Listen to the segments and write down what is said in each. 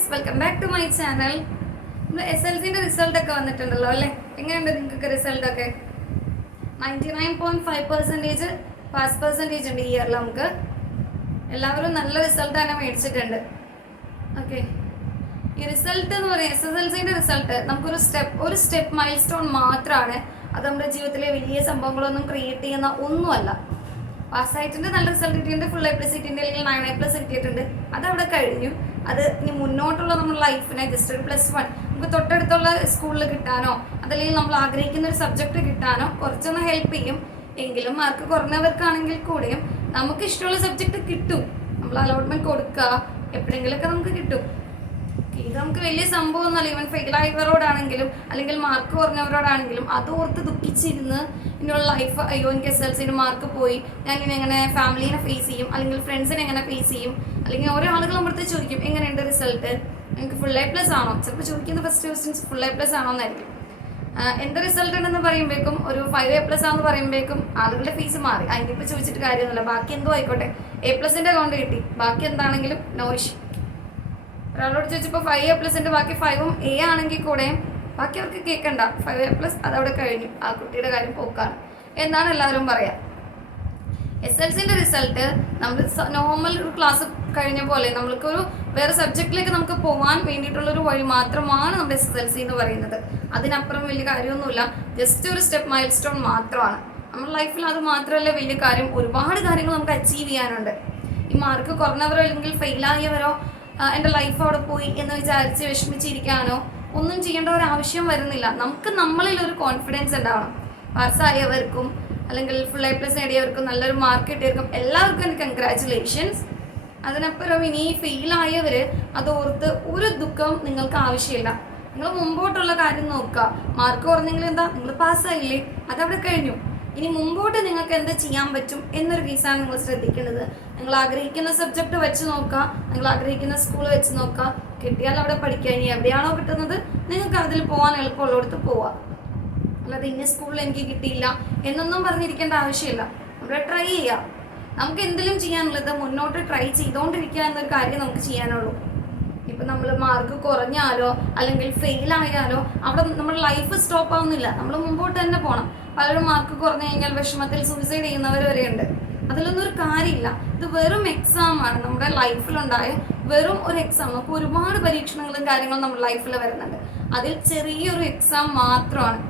Guys, welcome back to my channel. നമ്മൾ SLCന്റെ റിസൾട്ടൊക്കെ വന്നിട്ടുണ്ടല്ലോ അല്ലേ? എങ്ങനെയുണ്ട് നിങ്ങൾക്ക് റിസൾട്ടൊക്കെ? 99.5% പാസ് പെർസെൻറ്റേജ് ഉണ്ട് ഈ ഇയറിൽ. നമുക്ക് എല്ലാവരും നല്ല റിസൾട്ട് തന്നെ മേടിച്ചിട്ടുണ്ട്. ഓക്കെ, ഈ റിസൾട്ട് എന്ന് പറയുന്നത് SSLCന്റെ റിസൾട്ട് നമുക്കൊരു സ്റ്റെപ്പ് മൈൽ സ്റ്റോൺ മാത്രമാണ്. അത് നമ്മുടെ ജീവിതത്തിലെ വലിയ സംഭവങ്ങളൊന്നും ക്രിയേറ്റ് ചെയ്യുന്ന ഒന്നുമല്ല. പാസ്സായിട്ടുണ്ട്, നല്ല റിസൾട്ട് കിട്ടിയിട്ടുണ്ട്, ഫുൾ A+ കിട്ടിയിട്ടുണ്ട്, അല്ലെങ്കിൽ 9A+ കിട്ടിയിട്ടുണ്ട്, അതവിടെ കഴിഞ്ഞു. അത് ഇനി മുന്നോട്ടുള്ള നമ്മുടെ ലൈഫിനെ ജസ്റ്റ് ഒരു +1 നമുക്ക് തൊട്ടടുത്തുള്ള സ്കൂളിൽ കിട്ടാനോ അതല്ലെങ്കിൽ നമ്മൾ ആഗ്രഹിക്കുന്ന ഒരു സബ്ജക്റ്റ് കിട്ടാനോ കുറച്ചൊന്ന് ഹെൽപ്പ് ചെയ്യും. എങ്കിലും മാർക്ക് കുറഞ്ഞവർക്കാണെങ്കിൽ കൂടിയും നമുക്ക് ഇഷ്ടമുള്ള സബ്ജക്റ്റ് കിട്ടും. നമ്മൾ അലോട്ട്മെന്റ് കൊടുക്കുക, എപ്പോഴെങ്കിലുമൊക്കെ നമുക്ക് കിട്ടും. ഇത് നമുക്ക് വലിയ സംഭവമൊന്നുമല്ല. ഈവൻ ഫെയിലായവരോടാണെങ്കിലും അല്ലെങ്കിൽ മാർക്ക് കുറഞ്ഞവരോടാണെങ്കിലും അത് ഓർത്ത് ദുഃഖിച്ചിരുന്ന് ഇനിയുള്ള ലൈഫ്, അയ്യോ എനിക്ക് SLCന് മാർക്ക് പോയി, ഞാൻ ഇനി എങ്ങനെ ഫാമിലീനെ ഫേസ് ചെയ്യും, അല്ലെങ്കിൽ ഫ്രണ്ട്സിനെ എങ്ങനെ ഫേസ് ചെയ്യും, അല്ലെങ്കിൽ ഓരോ ആളുകൾ നമ്മുടെ ചോദിക്കും എങ്ങനെയുണ്ട് റിസൾട്ട്, എനിക്ക് ഫുൾ A+ ആണോ? ചിലപ്പോൾ ചോദിക്കുന്ന ഫസ്റ്റ് ക്വസ്റ്റ്യൻസ് ഫുൾ A+ ആണോ എന്നായിരിക്കും. എന്ത് റിസൾട്ട് ഉണ്ടെന്ന് പറയുമ്പോഴേക്കും ഒരു 5A+ ആണെന്ന് പറയുമ്പോഴേക്കും ആളുകളുടെ ഫീസ് മാറി. അതിനിപ്പോൾ ചോദിച്ചിട്ട് കാര്യമൊന്നുമില്ല, ബാക്കി എന്തോ ആയിക്കോട്ടെ, A+ന്റെ അക്കൗണ്ട് കിട്ടി, ബാക്കി എന്താണെങ്കിലും നോ ഇഷ്യൂ. ഒരാളോട് ചോദിച്ചപ്പോൾ 5A+ ഉണ്ട്, ബാക്കി 5ഉം A ആണെങ്കിൽ കൂടെ ബാക്കി അവർക്ക് കേൾക്കണ്ട, 5A+ അതവിടെ കഴിഞ്ഞു, ആ കുട്ടിയുടെ കാര്യം പോക്കാണ് എന്നാണ് എല്ലാവരും പറയാം. SLCന്റെ റിസൾട്ട് നമ്മൾ നോർമൽ ഒരു ക്ലാസ് കഴിഞ്ഞ പോലെ നമ്മൾക്കൊരു വേറെ സബ്ജക്റ്റിലേക്ക് നമുക്ക് പോകാൻ വേണ്ടിയിട്ടുള്ളൊരു വഴി മാത്രമാണ് നമ്മുടെ SSLC എന്ന് പറയുന്നത്. അതിനപ്പുറം വലിയ കാര്യമൊന്നുമില്ല, ജസ്റ്റ് ഒരു സ്റ്റെപ്പ് മൈൽ സ്റ്റോൺ മാത്രമാണ് നമ്മുടെ ലൈഫിൽ. അത് മാത്രമല്ല വലിയ കാര്യം, ഒരുപാട് കാര്യങ്ങൾ നമുക്ക് അച്ചീവ് ചെയ്യാനുണ്ട്. ഈ മാർക്ക് കുറഞ്ഞവരോ അല്ലെങ്കിൽ ഫെയിലായവരോ എൻ്റെ ലൈഫ് അവിടെ പോയി എന്ന് വിചാരിച്ച് വിഷമിച്ചിരിക്കാനോ ഒന്നും ചെയ്യേണ്ട ഒരു ആവശ്യം വരുന്നില്ല. നമുക്ക് നമ്മളിൽ ഒരു കോൺഫിഡൻസ് ഉണ്ടാവണം. പാസ്സായവർക്കും അല്ലെങ്കിൽ ഫുൾ A+ നേടിയവർക്കും നല്ലൊരു മാർക്ക് കിട്ടിയവർക്കും എല്ലാവർക്കും എൻ്റെ കൺഗ്രാറ്റുലേഷൻസ്. അതിനപ്പുറം ഇനി ഫെയിലായവർ അതോർത്ത് ഒരു ദുഃഖം നിങ്ങൾക്ക് ആവശ്യമില്ല. നിങ്ങൾ മുമ്പോട്ടുള്ള കാര്യം നോക്കുക. മാർക്ക് കുറഞ്ഞെങ്കിൽ എന്താ, നിങ്ങൾ പാസ്സായില്ലേ, അതവിടെ കഴിഞ്ഞു. ഇനി മുമ്പോട്ട് നിങ്ങൾക്ക് എന്ത് ചെയ്യാൻ പറ്റും എന്നൊരു കേസാണ് നിങ്ങൾ ശ്രദ്ധിക്കേണ്ടത്. നിങ്ങൾ ആഗ്രഹിക്കുന്ന സബ്ജക്റ്റ് വെച്ച് നോക്കുക, നിങ്ങൾ ആഗ്രഹിക്കുന്ന സ്കൂൾ വെച്ച് നോക്കുക, കിട്ടിയാൽ അവിടെ പഠിക്കുക. ഇനി എവിടെയാണോ കിട്ടുന്നത് നിങ്ങൾക്ക് അതിൽ പോകാൻ എളുപ്പമുള്ളിടത്ത് പോവുക. അല്ലാതെ ഇന്ന സ്കൂളിൽ എനിക്ക് കിട്ടിയില്ല എന്നൊന്നും പറഞ്ഞിരിക്കേണ്ട ആവശ്യമില്ല. നമ്മൾ ട്രൈ ചെയ്യുക. നമുക്ക് എന്തെങ്കിലും ചെയ്യാനുള്ളത് മുന്നോട്ട് ട്രൈ ചെയ്തുകൊണ്ടിരിക്കുക എന്നൊരു കാര്യം നമുക്ക് ചെയ്യാനുള്ളൂ. ഇപ്പം നമ്മൾ മാർക്ക് കുറഞ്ഞാലോ അല്ലെങ്കിൽ ഫെയിലായാലോ അവിടെ നമ്മുടെ ലൈഫ് സ്റ്റോപ്പ് ആവുന്നില്ല, നമ്മൾ മുമ്പോട്ട് തന്നെ പോകണം. പലരും മാർക്ക് കുറഞ്ഞു കഴിഞ്ഞാൽ വിഷമത്തിൽ സൂയിസൈഡ് ചെയ്യുന്നവർ വരെയുണ്ട്. അതിലൊന്നും ഒരു കാര്യമില്ല. ഇത് വെറും എക്സാമാണ്, നമ്മുടെ ലൈഫിലുണ്ടായ വെറും ഒരു എക്സാം. നമുക്ക് ഒരുപാട് പരീക്ഷണങ്ങളും കാര്യങ്ങളും നമ്മുടെ ലൈഫിൽ വരുന്നുണ്ട്, അതിൽ ചെറിയൊരു എക്സാം മാത്രമാണ്.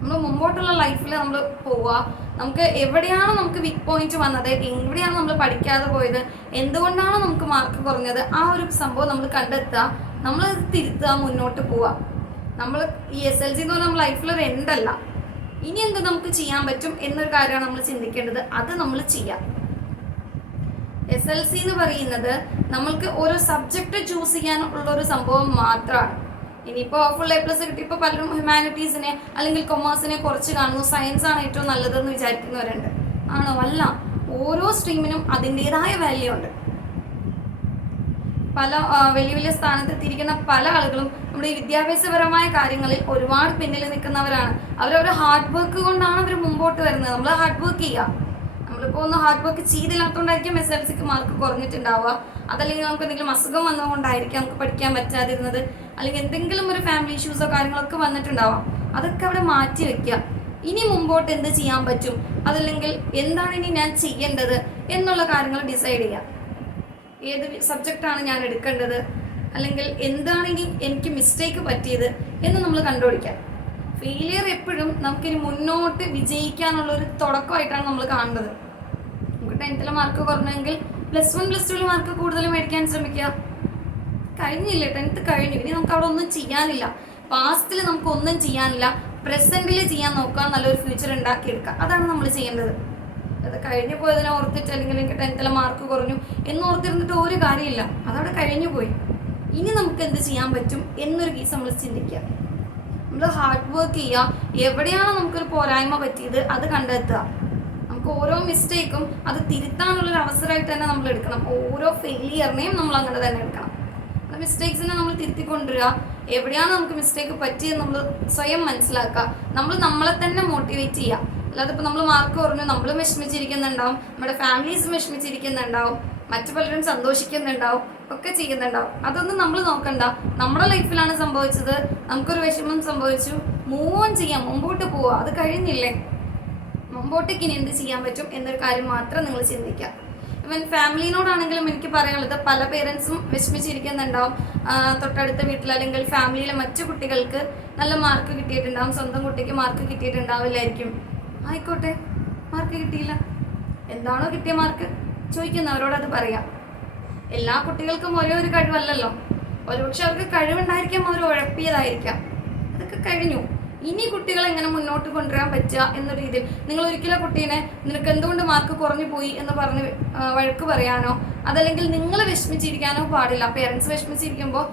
നമ്മൾ മുമ്പോട്ടുള്ള ലൈഫിൽ നമ്മൾ പോവുക. നമുക്ക് എവിടെയാണോ നമുക്ക് വീക്ക് പോയിന്റ് വന്നത്, എവിടെയാണ് നമ്മൾ പഠിക്കാതെ പോയത്, എന്തുകൊണ്ടാണോ നമുക്ക് മാർക്ക് കുറഞ്ഞത്, ആ ഒരു സംഭവം നമ്മൾ കണ്ടെത്തുക, നമ്മൾ തിരുത്തുക, മുന്നോട്ട് പോവുക. നമ്മൾ ഈ SLC എന്ന് പറഞ്ഞാൽ നമ്മുടെ ലൈഫിലൊരു എൻഡല്ല. ഇനി എന്ത് നമുക്ക് ചെയ്യാൻ പറ്റും എന്നൊരു കാര്യമാണ് നമ്മൾ ചിന്തിക്കേണ്ടത്. അത് നമ്മൾ ചെയ്യാം. SLC എന്ന് പറയുന്നത് നമ്മൾക്ക് ഓരോ സബ്ജക്റ്റ് ചൂസ് ചെയ്യാനുള്ള ഒരു സംഭവം മാത്രമാണ്. ഇനിയിപ്പോൾ ഫുൾ A+ കിട്ടിയപ്പോൾ പലരും ഹ്യൂമാനിറ്റീസിനെ അല്ലെങ്കിൽ കൊമേഴ്സിനെ കുറച്ച് കാണുന്നു, സയൻസ് ആണ് ഏറ്റവും നല്ലതെന്ന് വിചാരിക്കുന്നവരുണ്ട്. ആണോ? അല്ല. ഓരോ സ്ട്രീമിനും അതിൻ്റെതായ വാല്യൂ ഉണ്ട്. പല വലിയ വലിയ സ്ഥാനത്തെത്തിയിരിക്കുന്ന പല ആളുകളും നമ്മുടെ ഈ വിദ്യാഭ്യാസപരമായ കാര്യങ്ങളിൽ ഒരുപാട് പിന്നിൽ നിൽക്കുന്നവരാണ്. അവരവരുടെ ഹാർഡ് വർക്ക് കൊണ്ടാണ് അവർ മുമ്പോട്ട് വരുന്നത്. നമ്മൾ ഹാർഡ് വർക്ക് ചെയ്യുക. നമ്മളിപ്പോൾ ഒന്ന് ഹാർഡ് വർക്ക് ചെയ്തില്ലാത്തതുകൊണ്ടായിരിക്കും SLCക്ക് മാർക്ക് കുറഞ്ഞിട്ടുണ്ടാവുക. അതല്ലെങ്കിൽ നമുക്ക് എന്തെങ്കിലും അസുഖം വന്നതുകൊണ്ടായിരിക്കും നമുക്ക് പഠിക്കാൻ പറ്റാതിരുന്നത്, അല്ലെങ്കിൽ എന്തെങ്കിലും ഒരു ഫാമിലി ഇഷ്യൂസോ കാര്യങ്ങളൊക്കെ വന്നിട്ടുണ്ടാവാം. അതൊക്കെ അവിടെ മാറ്റി വെക്കുക. ഇനി മുമ്പോട്ട് എന്ത് ചെയ്യാൻ പറ്റും, അതല്ലെങ്കിൽ എന്താണ് ഇനി ഞാൻ ചെയ്യേണ്ടത് എന്നുള്ള കാര്യങ്ങൾ ഡിസൈഡ് ചെയ്യുക. ഏത് സബ്ജക്റ്റാണ് ഞാൻ എടുക്കേണ്ടത്, അല്ലെങ്കിൽ എന്താണ് ഇനി എനിക്ക് മിസ്റ്റേക്ക് പറ്റിയത് എന്ന് നമ്മൾ കണ്ടുപിടിക്കാം. ഫെയിലിയർ എപ്പോഴും നമുക്കിനി മുന്നോട്ട് വിജയിക്കാനുള്ളൊരു തുടക്കമായിട്ടാണ് നമ്മൾ കാണുന്നത്. നമുക്ക് 10th മാർക്ക് കുറഞ്ഞെങ്കിൽ +1 +2 മാർക്ക് കൂടുതൽ മേടിക്കാൻ ശ്രമിക്കുക. കഴിഞ്ഞില്ലേ, 10th കഴിഞ്ഞു, ഇനി നമുക്ക് അവിടെ ഒന്നും ചെയ്യാനില്ല. പാസ്റ്റിൽ നമുക്ക് ഒന്നും ചെയ്യാനില്ല, പ്രസൻറ്റിൽ ചെയ്യാൻ നോക്കുക, നല്ലൊരു ഫ്യൂച്ചർ ഉണ്ടാക്കിയെടുക്കുക. അതാണ് നമ്മൾ ചെയ്യേണ്ടത്. അത് കഴിഞ്ഞു പോയതിനെ ഓർത്തിട്ട് അല്ലെങ്കിൽ എനിക്ക് 10th മാർക്ക് കുറഞ്ഞു എന്ന് ഓർത്തിരുന്നിട്ട് ഒരു കാര്യമില്ല, അതവിടെ കഴിഞ്ഞു പോയി. ഇനി നമുക്ക് എന്ത് ചെയ്യാൻ പറ്റും എന്നൊരു കേസ് നമ്മൾ ചിന്തിക്കുക. നമ്മൾ ഹാർഡ് വർക്ക് ചെയ്യുക. എവിടെയാണോ നമുക്കൊരു പോരായ്മ പറ്റിയത് അത് കണ്ടെത്തുക. നമുക്ക് ഓരോ മിസ്റ്റേക്കും അത് തിരുത്താനുള്ളൊരു അവസരമായിട്ട് തന്നെ നമ്മൾ എടുക്കണം. ഓരോ ഫെയിലിയറിനെയും നമ്മൾ അങ്ങനെ തന്നെ എടുക്കണം. മിസ്റ്റേക്സിനെ നമ്മൾ തിരുത്തിക്കൊണ്ടുവരിക. എവിടെയാണ് നമുക്ക് മിസ്റ്റേക്ക് പറ്റിയത് നമ്മൾ സ്വയം മനസ്സിലാക്കുക. നമ്മൾ നമ്മളെ തന്നെ മോട്ടിവേറ്റ് ചെയ്യുക. അല്ലാതെ ഇപ്പോൾ നമ്മൾ മാർക്ക് കുറഞ്ഞു നമ്മളും വിഷമിച്ചിരിക്കുന്നുണ്ടാവും, നമ്മുടെ ഫാമിലീസും വിഷമിച്ചിരിക്കുന്നുണ്ടാവും, മറ്റു പലരും സന്തോഷിക്കുന്നുണ്ടാവും. ഒക്കെ ചെയ്യുന്നുണ്ടാവും. അതൊന്നും നമ്മൾ നോക്കണ്ട. നമ്മുടെ ലൈഫിലാണ് സംഭവിച്ചത്, നമുക്കൊരു വിഷമം സംഭവിച്ചു, മൂവ് ഓൺ ചെയ്യാം, മുമ്പോട്ട് പോവുക. അത് കഴിഞ്ഞില്ലേ, മുമ്പോട്ടേക്ക് ഇനി എന്ത് ചെയ്യാൻ പറ്റും എന്നൊരു കാര്യം മാത്രം നിങ്ങൾ ചിന്തിക്കുക. ഇവൻ ഫാമിലിനോടാണെങ്കിലും എനിക്ക് പറയാനുള്ളത്, പല പേരൻസും വിഷമിച്ചിരിക്കുന്നുണ്ടാവും. തൊട്ടടുത്ത വീട്ടിൽ അല്ലെങ്കിൽ ഫാമിലിയിലെ മറ്റു കുട്ടികൾക്ക് നല്ല മാർക്ക് കിട്ടിയിട്ടുണ്ടാവും, സ്വന്തം കുട്ടിക്ക് മാർക്ക് കിട്ടിയിട്ടുണ്ടാവില്ലായിരിക്കും. ആയിക്കോട്ടെ, മാർക്ക് കിട്ടിയില്ല, എന്താണോ കിട്ടിയ മാർക്ക് ചോദിക്കുന്നവരോട് അത് പറയാം. എല്ലാ കുട്ടികൾക്കും ഒരേ ഒരു കഴിവല്ലല്ലോ. ഒരുപക്ഷെ അവർക്ക് കഴിവുണ്ടായിരിക്കാം, അവർ ഉഴപ്പിയതായിരിക്കാം. അതൊക്കെ കഴിഞ്ഞു. ഇനി കുട്ടികളെ എങ്ങനെ മുന്നോട്ട് കൊണ്ടുവരാൻ പറ്റുക എന്ന രീതിയിൽ നിങ്ങൾ ഒരിക്കലും കുട്ടീനെ നിനക്ക് എന്തുകൊണ്ട് മാർക്ക് കുറഞ്ഞു പോയി എന്ന് പറഞ്ഞ് വഴക്ക് പറയാനോ അതല്ലെങ്കിൽ നിങ്ങൾ വിഷമിച്ചിരിക്കാനോ പാടില്ല. പേരൻസ് വിഷമിച്ചിരിക്കുമ്പോൾ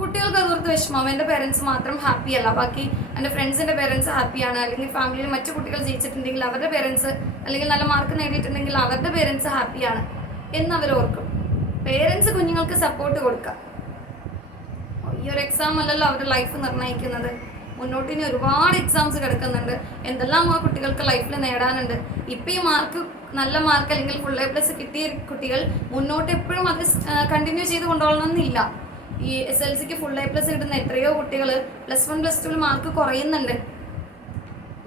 കുട്ടികൾക്ക് അതോർത്ത് വിഷമം, എൻ്റെ പേരൻസ് മാത്രം ഹാപ്പി അല്ല, ബാക്കി എൻ്റെ ഫ്രണ്ട്സിൻ്റെ പേരൻസ് ഹാപ്പിയാണ്, അല്ലെങ്കിൽ ഫാമിലിയിൽ മറ്റു കുട്ടികൾ ജയിച്ചിട്ടുണ്ടെങ്കിൽ അവരുടെ പേരൻസ്, അല്ലെങ്കിൽ നല്ല മാർക്ക് നേടിയിട്ടുണ്ടെങ്കിൽ അവരുടെ പേരൻസ് ഹാപ്പിയാണ് എന്നവരോർക്കും. പേരൻസ് കുഞ്ഞുങ്ങൾക്ക് സപ്പോർട്ട് കൊടുക്കുക. ഈ ഒരു എക്സാം അല്ലല്ലോ അവരുടെ ലൈഫ് നിർണ്ണയിക്കുന്നത്. മുന്നോട്ട് ഇനി ഒരുപാട് എക്സാംസ് കിടക്കുന്നുണ്ട്. എന്തെല്ലാം ആ കുട്ടികൾക്ക് ലൈഫിൽ നേടാനുണ്ട്. ഇപ്പം ഈ മാർക്ക്, നല്ല മാർക്ക് അല്ലെങ്കിൽ ഫുൾ A+ കിട്ടിയ കുട്ടികൾ മുന്നോട്ട് എപ്പോഴും അത് കണ്ടിന്യൂ ചെയ്ത് കൊണ്ടുപോകണമെന്നില്ല. ഈ SLCക്ക് ഫുൾ A+ കിട്ടുന്ന എത്രയോ കുട്ടികൾ +1 +2 മാർക്ക് കുറയുന്നുണ്ട്.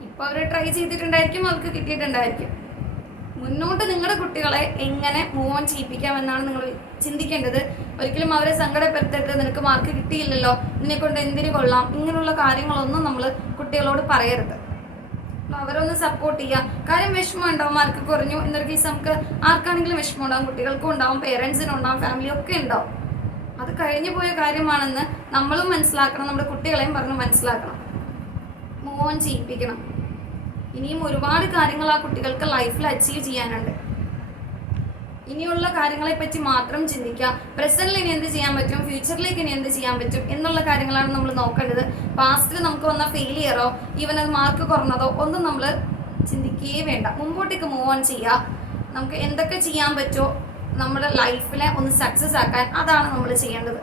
ഇപ്പോൾ അവർ ട്രൈ ചെയ്തിട്ടുണ്ടായിരിക്കും, അവർക്ക് കിട്ടിയിട്ടുണ്ടായിരിക്കും. മുന്നോട്ട് നിങ്ങളുടെ കുട്ടികളെ എങ്ങനെ മൂവ് ഓൺ ചെയ്യിപ്പിക്കാമെന്നാണ് നിങ്ങൾ ചിന്തിക്കേണ്ടത്. ഒരിക്കലും അവരെ സങ്കടപ്പെടുത്തരുത്. നിനക്ക് മാർക്ക് കിട്ടിയില്ലല്ലോ, നിന്നെ കൊണ്ട് എന്തിനു കൊള്ളാം, ഇങ്ങനെയുള്ള കാര്യങ്ങളൊന്നും നമ്മൾ കുട്ടികളോട് പറയരുത്. അവരൊന്ന് സപ്പോർട്ട് ചെയ്യുക. കാര്യം വിഷമം ഉണ്ടാവും, മാർക്ക് കുറഞ്ഞു എന്നൊരു കേസ് നമുക്ക് ആർക്കാണെങ്കിലും വിഷമം ഉണ്ടാവും. കുട്ടികൾക്കും ഉണ്ടാവും, പേരൻസിനും ഉണ്ടാവും, ഫാമിലി ഒക്കെ ഉണ്ടാവും. അത് കഴിഞ്ഞു പോയ കാര്യമാണെന്ന് നമ്മളും മനസ്സിലാക്കണം, നമ്മുടെ കുട്ടികളെയും പറഞ്ഞ് മനസ്സിലാക്കണം. മൂവ് ഓൺ ചെയ്യിപ്പിക്കണം. ഇനിയും ഒരുപാട് കാര്യങ്ങൾ ആ കുട്ടികൾക്ക് ലൈഫിൽ അച്ചീവ് ചെയ്യാനുണ്ട്. ഇനിയുള്ള കാര്യങ്ങളെ പറ്റി മാത്രം ചിന്തിക്കുക. പ്രസന്റിൽ ഇനി എന്ത് ചെയ്യാൻ പറ്റും, ഫ്യൂച്ചറിലേക്ക് ഇനി എന്ത് ചെയ്യാൻ പറ്റും എന്നുള്ള കാര്യങ്ങളാണ് നമ്മൾ നോക്കേണ്ടത്. പാസ്റ്റിൽ നമുക്ക് വന്ന ഫെയിലിയറോ ഈവൻ അത് മാർക്ക് കുറഞ്ഞതോ ഒന്നും നമ്മൾ ചിന്തിക്കുകയേ വേണ്ട. മുമ്പോട്ടേക്ക് മൂവ് ഓൺ ചെയ്യുക. നമുക്ക് എന്തൊക്കെ ചെയ്യാൻ പറ്റുമോ നമ്മുടെ ലൈഫിലെ ഒന്ന് സക്സസ് ആക്കാൻ, അതാണ് നമ്മൾ ചെയ്യേണ്ടത്.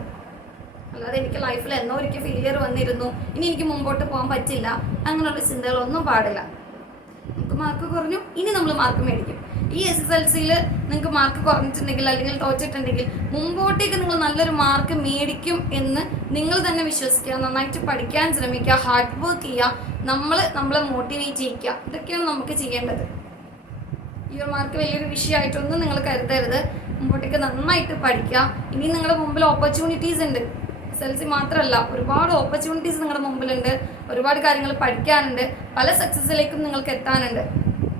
അല്ലാതെ എനിക്ക് ലൈഫിൽ എന്നോ ഒരിക്കൽ ഫെയിലിയർ വന്നിരുന്നു, ഇനി എനിക്ക് മുമ്പോട്ട് പോകാൻ പറ്റില്ല, അങ്ങനെയുള്ള ചിന്തകളൊന്നും പാടില്ല. നമുക്ക് മാർക്ക് കുറഞ്ഞു, ഇനി നമ്മൾ മാർക്ക് മേടിക്കും. ഈ SSLCയിൽ നിങ്ങൾക്ക് മാർക്ക് കുറഞ്ഞിട്ടുണ്ടെങ്കിൽ അല്ലെങ്കിൽ തോറ്റിട്ടുണ്ടെങ്കിൽ മുമ്പോട്ടേക്ക് നിങ്ങൾ നല്ലൊരു മാർക്ക് മേടിക്കും എന്ന് നിങ്ങൾ തന്നെ വിശ്വസിക്കുക. നന്നായിട്ട് പഠിക്കാൻ ശ്രമിക്കുക, ഹാർഡ് വർക്ക് ചെയ്യുക, നമ്മളെ മോട്ടിവേറ്റ് ചെയ്യിക്കുക. ഇതൊക്കെയാണ് നമുക്ക് ചെയ്യേണ്ടത്. ഈ ഒരു മാർക്ക് വലിയൊരു വിഷയമായിട്ടൊന്നും നിങ്ങൾ കരുതരുത്. മുമ്പോട്ടേക്ക് നന്നായിട്ട് പഠിക്കുക. ഇനി നിങ്ങളുടെ മുമ്പിൽ ഓപ്പർച്യൂണിറ്റീസ് ഉണ്ട്. SSLC മാത്രമല്ല, ഒരുപാട് ഓപ്പർച്യൂണിറ്റീസ് നിങ്ങളുടെ മുമ്പിലുണ്ട്. ഒരുപാട് കാര്യങ്ങൾ പഠിക്കാനുണ്ട്. പല സക്സസ്സിലേക്കും നിങ്ങൾക്ക് എത്താനുണ്ട്.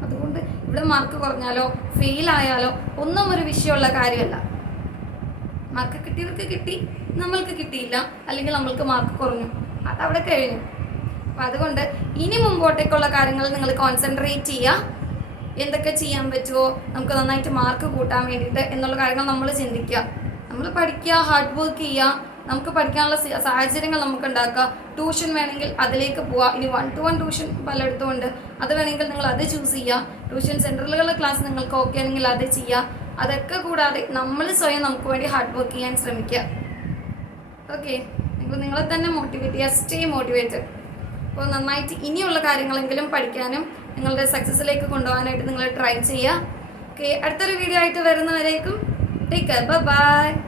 അതുകൊണ്ട് ഇവിടെ മാർക്ക് കുറഞ്ഞാലോ ഫെയിലായാലോ ഒന്നും ഒരു വിഷയമുള്ള കാര്യമല്ല. മാർക്ക് കിട്ടിയവർക്ക് കിട്ടി, നമ്മൾക്ക് കിട്ടിയില്ല, അല്ലെങ്കിൽ നമ്മൾക്ക് മാർക്ക് കുറഞ്ഞു, അതവിടെ കഴിഞ്ഞു. അപ്പം അതുകൊണ്ട് ഇനി മുമ്പോട്ടേക്കുള്ള കാര്യങ്ങൾ നിങ്ങൾ കോൺസെൻട്രേറ്റ് ചെയ്യുക. എന്തൊക്കെ ചെയ്യാൻ പറ്റുമോ നമുക്ക് നന്നായിട്ട് മാർക്ക് കൂട്ടാൻ വേണ്ടിയിട്ട് എന്നുള്ള കാര്യങ്ങൾ നമ്മൾ ചിന്തിക്കുക. നമ്മൾ പഠിക്കുക, ഹാർഡ് വർക്ക് ചെയ്യുക. നമുക്ക് പഠിക്കാനുള്ള സാഹചര്യങ്ങൾ നമുക്ക് ഉണ്ടാക്കുക. ട്യൂഷൻ വേണമെങ്കിൽ അതിലേക്ക് പോവുക. ഇനി 1-to-1 ട്യൂഷൻ പലയിടത്തും ഉണ്ട്, അത് വേണമെങ്കിൽ നിങ്ങൾ അത് ചൂസ് ചെയ്യുക. ട്യൂഷൻ സെൻറ്ററുകളുടെ ക്ലാസ് നിങ്ങൾക്ക് ഓക്കെ ആണെങ്കിൽ അത് ചെയ്യുക. അതൊക്കെ കൂടാതെ നമ്മൾ സ്വയം നമുക്ക് വേണ്ടി ഹാർഡ് വർക്ക് ചെയ്യാൻ ശ്രമിക്കുക. ഓക്കെ, നിങ്ങൾ നിങ്ങളെ തന്നെ മോട്ടിവേറ്റ് ചെയ്യുക. Stay motivated. അപ്പോൾ നന്നായിട്ട് ഇനിയുള്ള കാര്യങ്ങളെങ്കിലും പഠിക്കാനും നിങ്ങളുടെ സക്സസ്സിലേക്ക് കൊണ്ടുപോകാനായിട്ട് നിങ്ങൾ ട്രൈ ചെയ്യുക. ഓക്കെ, അടുത്തൊരു വീഡിയോ ആയിട്ട് വരുന്നവരേക്കും ടേക്ക് കെയർ. ബൈ.